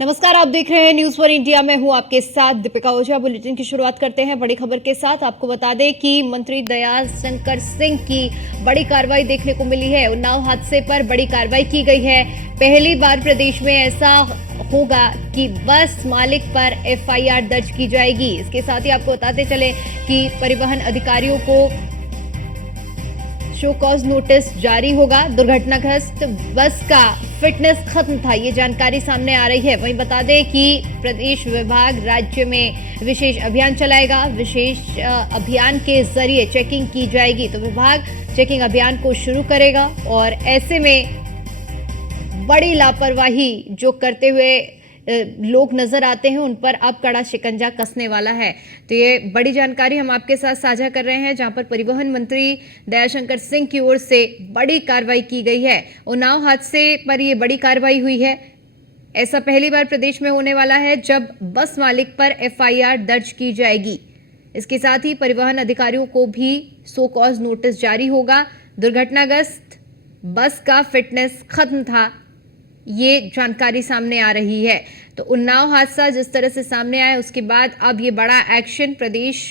नमस्कार, आप देख रहे हैं न्यूज फॉर इंडिया। मैं हूं आपके साथ दीपिका ओझा। बुलेटिन की शुरुआत करते हैं बड़ी खबर के साथ। आपको बता दें कि मंत्री दयाशंकर सिंह की बड़ी कार्रवाई देखने को मिली है। उन्नाव हादसे पर बड़ी कार्रवाई की गई है। पहली बार प्रदेश में ऐसा होगा कि बस मालिक पर एफआईआर दर्ज की जाएगी। इसके साथ ही आपको बताते चले कि परिवहन अधिकारियों को शो कॉज नोटिस जारी होगा। दुर्घटनाग्रस्त बस का फिटनेस खत्म था, ये जानकारी सामने आ रही है। वहीं बता दें कि प्रदेश विभाग राज्य में विशेष अभियान चलाएगा। विशेष अभियान के जरिए चेकिंग की जाएगी, तो विभाग चेकिंग अभियान को शुरू करेगा और ऐसे में बड़ी लापरवाही जो करते हुए लोग नजर आते हैं उन पर अब कड़ा शिकंजा कसने वाला है। तो ये बड़ी जानकारी हम आपके साथ साझा कर रहे हैं, जहां पर परिवहन मंत्री दयाशंकर सिंह की ओर से बड़ी कार्रवाई की गई है। उन्नाव हादसे पर ये बड़ी कार्रवाई हुई है। ऐसा पहली बार प्रदेश में होने वाला है जब बस मालिक पर एफआईआर दर्ज की जाएगी। इसके साथ ही परिवहन अधिकारियों को भी सो कॉज नोटिस जारी होगा। दुर्घटनाग्रस्त बस का फिटनेस खत्म था, ये जानकारी सामने आ रही है। तो उन्नाव हादसा जिस तरह से सामने आया, उसके बाद अब ये बड़ा एक्शन। प्रदेश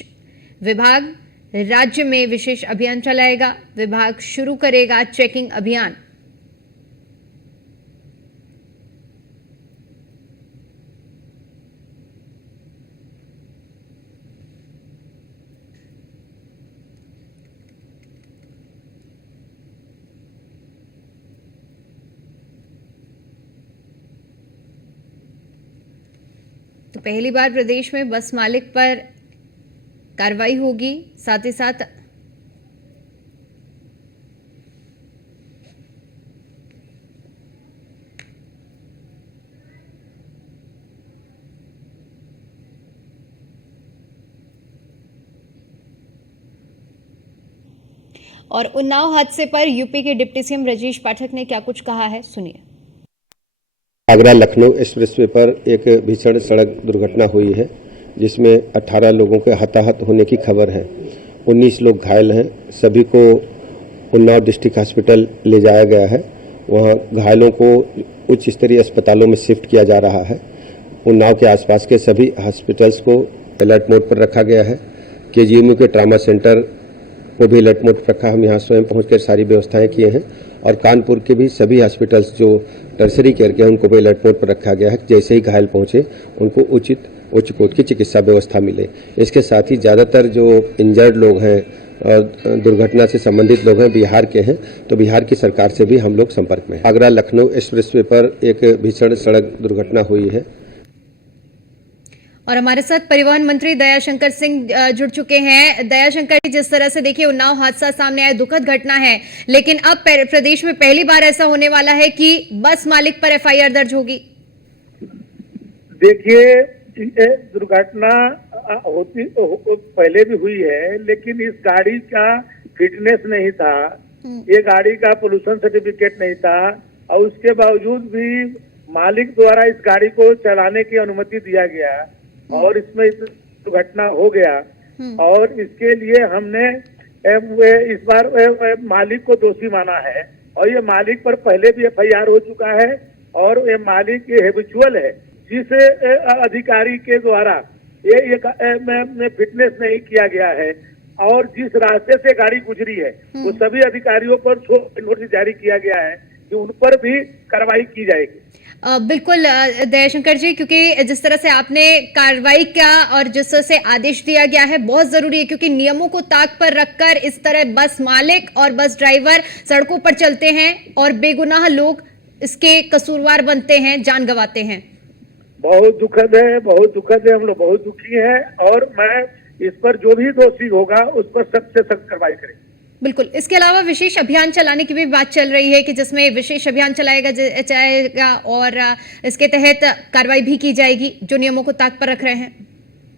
विभाग राज्य में विशेष अभियान चलाएगा। विभाग शुरू करेगा चेकिंग अभियान। तो पहली बार प्रदेश में बस मालिक पर कार्रवाई होगी। साथ ही साथ और उन्नाव हादसे पर यूपी के डिप्टी सीएम ब्रजेश पाठक ने क्या कुछ कहा है, सुनिए। आगरा लखनऊ एक्सप्रेसवे पर एक भीषण सड़क दुर्घटना हुई है, जिसमें 18 लोगों के हताहत होने की खबर है। 19 लोग घायल हैं। सभी को उन्नाव डिस्ट्रिक्ट हॉस्पिटल ले जाया गया है। वहां घायलों को उच्च स्तरीय अस्पतालों में शिफ्ट किया जा रहा है। उन्नाव के आसपास के सभी हॉस्पिटल्स को अलर्ट मोड पर रखा गया है। केजीएमयू के ट्रामा सेंटर को भी अलर्ट मोड पर रखा। हम यहाँ स्वयं पहुँचकर सारी व्यवस्थाएं किए हैं और कानपुर के भी सभी हॉस्पिटल्स जो टर्सरी केयर के उनको भी अलर्ट मोड पर रखा गया है। जैसे ही घायल पहुंचे उनको उच्च कोटि की चिकित्सा व्यवस्था मिले। इसके साथ ही ज़्यादातर जो इंजर्ड लोग हैं और दुर्घटना से संबंधित लोग हैं बिहार के हैं, तो बिहार की सरकार से भी हम लोग संपर्क में हैं। आगरा लखनऊ एक्सप्रेसवे पर एक भीषण सड़क दुर्घटना हुई है और हमारे साथ परिवहन मंत्री दयाशंकर सिंह जुड़ चुके हैं। दयाशंकर जी, जिस तरह से देखिए उन्नाव हादसा सामने आया, दुखद घटना है, लेकिन अब प्रदेश में पहली बार ऐसा होने वाला है कि बस मालिक पर एफआईआर दर्ज होगी। देखिए, दुर्घटना होती पहले भी हुई है, लेकिन इस गाड़ी का फिटनेस नहीं था, ये गाड़ी का पोल्यूशन सर्टिफिकेट नहीं था और उसके बावजूद भी मालिक द्वारा इस गाड़ी को चलाने की अनुमति दिया गया और इसमें दुर्घटना हो गया। और इसके लिए हमने इस बार मालिक को दोषी माना है और ये मालिक पर पहले भी एफआईआर हो चुका है और ये मालिक ये हैबिचुअल है। जिस अधिकारी के द्वारा ये फिटनेस नहीं किया गया है और जिस रास्ते से गाड़ी गुजरी है वो सभी अधिकारियों पर नोटिस जारी किया गया है कि उन पर भी कार्रवाई की जाएगी। बिल्कुल दयाशंकर जी, क्योंकि जिस तरह से आपने कार्रवाई किया और जिस तरह से आदेश दिया गया है बहुत जरूरी है, क्योंकि नियमों को ताक पर रखकर इस तरह बस मालिक और बस ड्राइवर सड़कों पर चलते हैं और बेगुनाह लोग इसके कसूरवार बनते हैं, जान गंवाते हैं। बहुत दुखद है, बहुत दुखद है। हम लोग बहुत दुखी हैं और मैं इस पर जो भी दोषी होगा उस पर सख्त से सख्त कार्रवाई करेंगे। बिल्कुल। इसके अलावा विशेष अभियान चलाने की भी बात चल रही है कि जिसमें विशेष अभियान चलाएगा और इसके तहत कार्रवाई भी की जाएगी जो नियमों को ताक पर रख रहे हैं।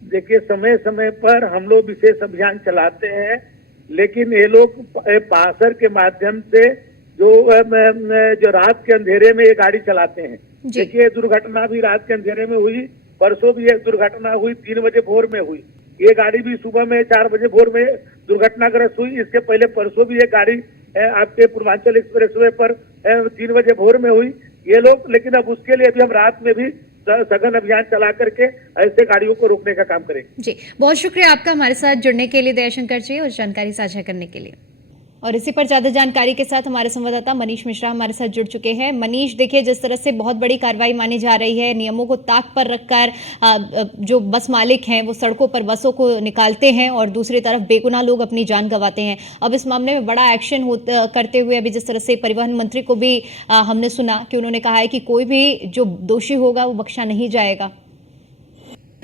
देखिए, समय समय पर हम लोग विशेष अभियान चलाते हैं, लेकिन ये लोग पासर के माध्यम से जो रात के अंधेरे में ये गाड़ी चलाते हैं। देखिए, दुर्घटना भी रात के अंधेरे में हुई। परसों भी एक दुर्घटना हुई, 3 बजे भोर में हुई। ये गाड़ी भी सुबह में 4 बजे भोर में दुर्घटनाग्रस्त हुई। इसके पहले परसों भी एक गाड़ी आपके पूर्वांचल एक्सप्रेसवे पर 3 बजे भोर में हुई। ये लोग, लेकिन अब उसके लिए भी हम रात में भी सघन अभियान चला करके ऐसे गाड़ियों को रोकने का काम करेंगे। जी, बहुत शुक्रिया आपका हमारे साथ जुड़ने के लिए दयाशंकर जी और जानकारी साझा करने के लिए। और इसी पर ज्यादा जानकारी के साथ हमारे संवाददाता मनीष मिश्रा हमारे साथ जुड़ चुके हैं। मनीष, देखिए जिस तरह से बहुत बड़ी कार्रवाई मानी जा रही है, नियमों को ताक पर रखकर जो बस मालिक हैं वो सड़कों पर बसों को निकालते हैं और दूसरी तरफ बेगुनाह लोग अपनी जान गंवाते हैं। अब इस मामले में बड़ा एक्शन करते हुए अभी जिस तरह से परिवहन मंत्री को भी हमने सुना कि उन्होंने कहा है कि कोई भी जो दोषी होगा वो बख्शा नहीं जाएगा,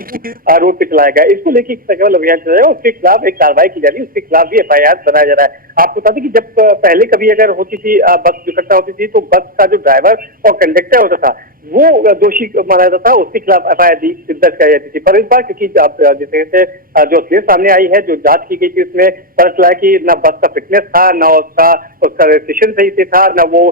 रोड पे चलाया गया। इसको लेकर एक सघन अभियान चल रहा है, उसके खिलाफ एक कार्रवाई की जा रही है, उसके खिलाफ भी FIR बनाया जा रहा है। आपको बता दें कि जब पहले कभी अगर होती थी बस दुर्घटना होती थी तो बस का जो ड्राइवर और कंडक्टर होता था वो दोषी माना जाता था, उसके खिलाफ FIR दर्ज कराई जाती थी। पर इस बार क्योंकि जिस तरह से जो असलियत सामने आई है, जो जांच की गई थी, उसमें पता चला कि न बस का फिटनेस था, न उसका रजिस्ट्रेशन सही से था, न वो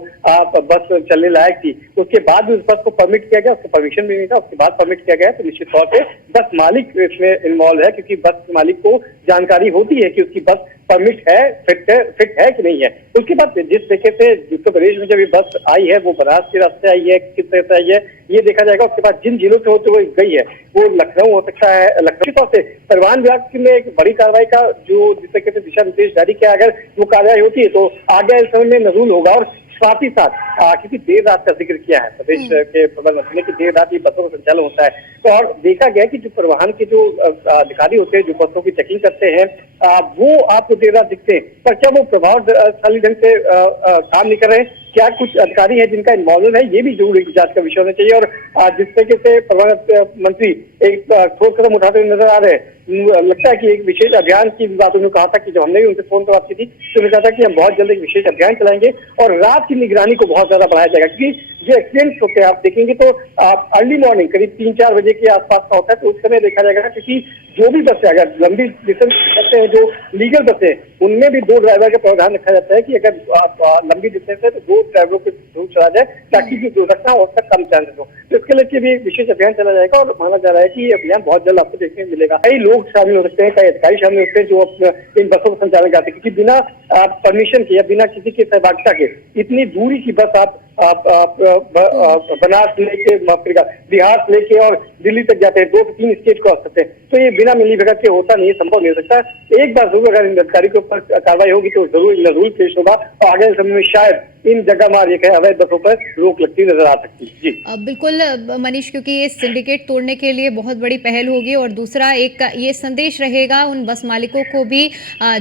बस चलने लायक थी। उसके बाद भी उस बस को परमिट किया गया, उसको परमिशन भी नहीं था, उसके बाद परमिट किया गया। तो निश्चित तौर पर बस मालिक इसमें इन्वॉल्व है, क्योंकि बस मालिक को जानकारी होती है कि उसकी बस परमिट है, फिट है कि नहीं है। उसके बाद जिस तरीके से उत्तर प्रदेश में जब ये बस आई है वो बनारस के रास्ते आई है, किस तरह से आई है ये देखा जाएगा। उसके बाद जिन जिलों से होते हुए गई है वो लखनऊ हो सकता है। लखनऊ तौर से परिवहन विभाग ने एक बड़ी कार्रवाई का जो जिस तरीके से दिशा निर्देश जारी किया, अगर वो कार्रवाई होती है तो आगे इस समय में नजूल होगा। और साथ ही साथ क्योंकि देर रात का जिक्र किया है प्रदेश के प्रबंध मंत्री ने कि देर रात ही बसों का संचालन होता है, तो और देखा गया कि जो परिवहन के जो अधिकारी होते हैं जो बसों की चेकिंग करते हैं वो आपको देर रात दिखते हैं, पर क्या वो प्रभावशाली ढंग से काम नहीं कर रहे हैं? क्या कुछ अधिकारी है जिनका इन्वॉल्वमेंट है? ये भी जरूर एक जांच का विषय होना चाहिए। और जिस तरीके से परिवहन मंत्री एक ठोस कदम उठाते हुए नजर आ रहे हैं, लगता है कि एक विशेष अभियान की बात उन्होंने कहा था कि जब हमने भी उनसे फोन पर बात की थी तो उन्होंने कहा था कि हम बहुत जल्द एक विशेष अभियान चलाएंगे और रात की निगरानी को बहुत ज्यादा बढ़ाया जाएगा। क्योंकि जो एक्सीडेंट्स होते हैं आप देखेंगे तो अर्ली मॉर्निंग करीब 3-4 बजे के आसपास का होता है, तो उस समय देखा जाएगा। क्योंकि जो भी बसें अगर लंबी डिस्टेंस करते हैं, जो लीगल बसें, उनमें भी 2 ड्राइवर का प्रावधान रखा जाता है कि अगर लंबी डिस्टेंस है तो 2 ड्राइवरों को जरूर चला जाए ताकि जो दुर्घटना हो उसका कम चांसेस हो। तो इसके लिए भी विशेष अभियान चला जाएगा और माना जा रहा है कि ये अभियान बहुत जल्द आपको देखने को मिलेगा। कई लोग शामिल हो सकते हैं, कई अधिकारी शामिल हो सकते हैं जो इन बसों का संचालन करते हैं, क्योंकि बिना परमिशन के या बिना किसी की सहभागिता के इतनी दूरी की बस आप बनारस लेके बिहार लेके और दिल्ली तक जाते हैं, 2 से 3 स्टेट क्रॉस करते हैं, तो ये बिना मिली भगत के होता नहीं है, संभव नहीं हो सकता। एक बार जरूर अगर इन अधिकारी के ऊपर कार्रवाई होगी तो जरूर नजूल पेश होगा और आगे समय में शायद इन जगह मार ये अवैध बसों पर रोक लगती नजर आ सकती है। जी बिल्कुल मनीष, क्योंकि ये सिंडिकेट तोड़ने के लिए बहुत बड़ी पहल होगी और दूसरा एक ये संदेश रहेगा उन बस मालिकों को भी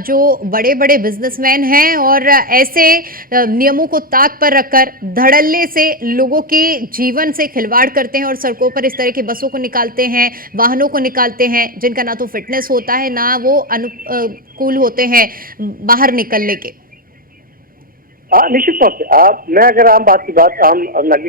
जो बड़े बड़े बिजनेसमैन हैं और ऐसे नियमों को ताक पर रखकर धड़ल्ले से लोगों के जीवन से खिलवाड़ करते हैं और सड़कों पर इस तरह की बसों को निकालते हैं, वाहनों को निकालते हैं जिनका ना तो फिटनेस होता है ना वो अनुकूल होते हैं बाहर निकलने के। निश्चित तौर से मैं अगर आम नागरिक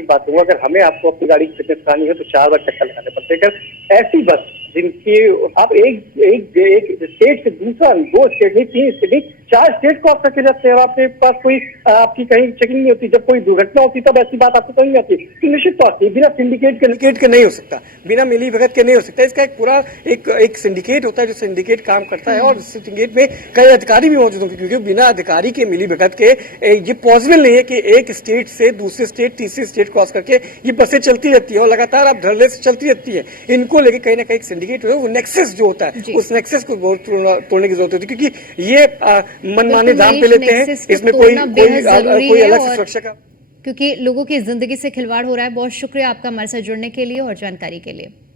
बात करूंगा, अगर हमें आपको अपनी गाड़ी की फिटनेस करानी है तो 4 बार चक्कर लगाने पड़ते हैं। ऐसी बस जिनकी आप एक स्टेट से दूसरा, 2 स्टेट नहीं, 3 स्टेट नहीं, 4 स्टेट क्रॉस करके जाते हैं, आपके पास कोई आपकी कहीं चेकिंग नहीं होती। जब कोई दुर्घटना होती तब ऐसी बात आपको समझ नहीं आती। तो निश्चित तौर से बिना सिंडिकेट के नहीं हो सकता, बिना मिली भगत के नहीं हो सकता। इसका एक पूरा एक सिंडिकेट होता है जो सिंडिकेट काम करता है और सिंडिकेट में कई अधिकारी भी मौजूद होंगे, क्योंकि बिना अधिकारी के मिली भगत के ये पॉसिबल नहीं है कि एक स्टेट से दूसरे स्टेट, तीसरे स्टेट क्रॉस करके ये बसें चलती रहती है और लगातार आप धरले से चलती रहती है। इनको लेके कहीं ना कहीं सिंडिकेट वो नेक्सस जो होता है उस नेक्सस को तोड़ने की जरूरत होती है, क्योंकि ये मनमाने दाम पे लेते हैं, इसमें कोई अलग से सुरक्षा का, क्योंकि लोगों की जिंदगी से खिलवाड़ हो रहा है। बहुत शुक्रिया आपका हमारे साथ जुड़ने के लिए और जानकारी के लिए।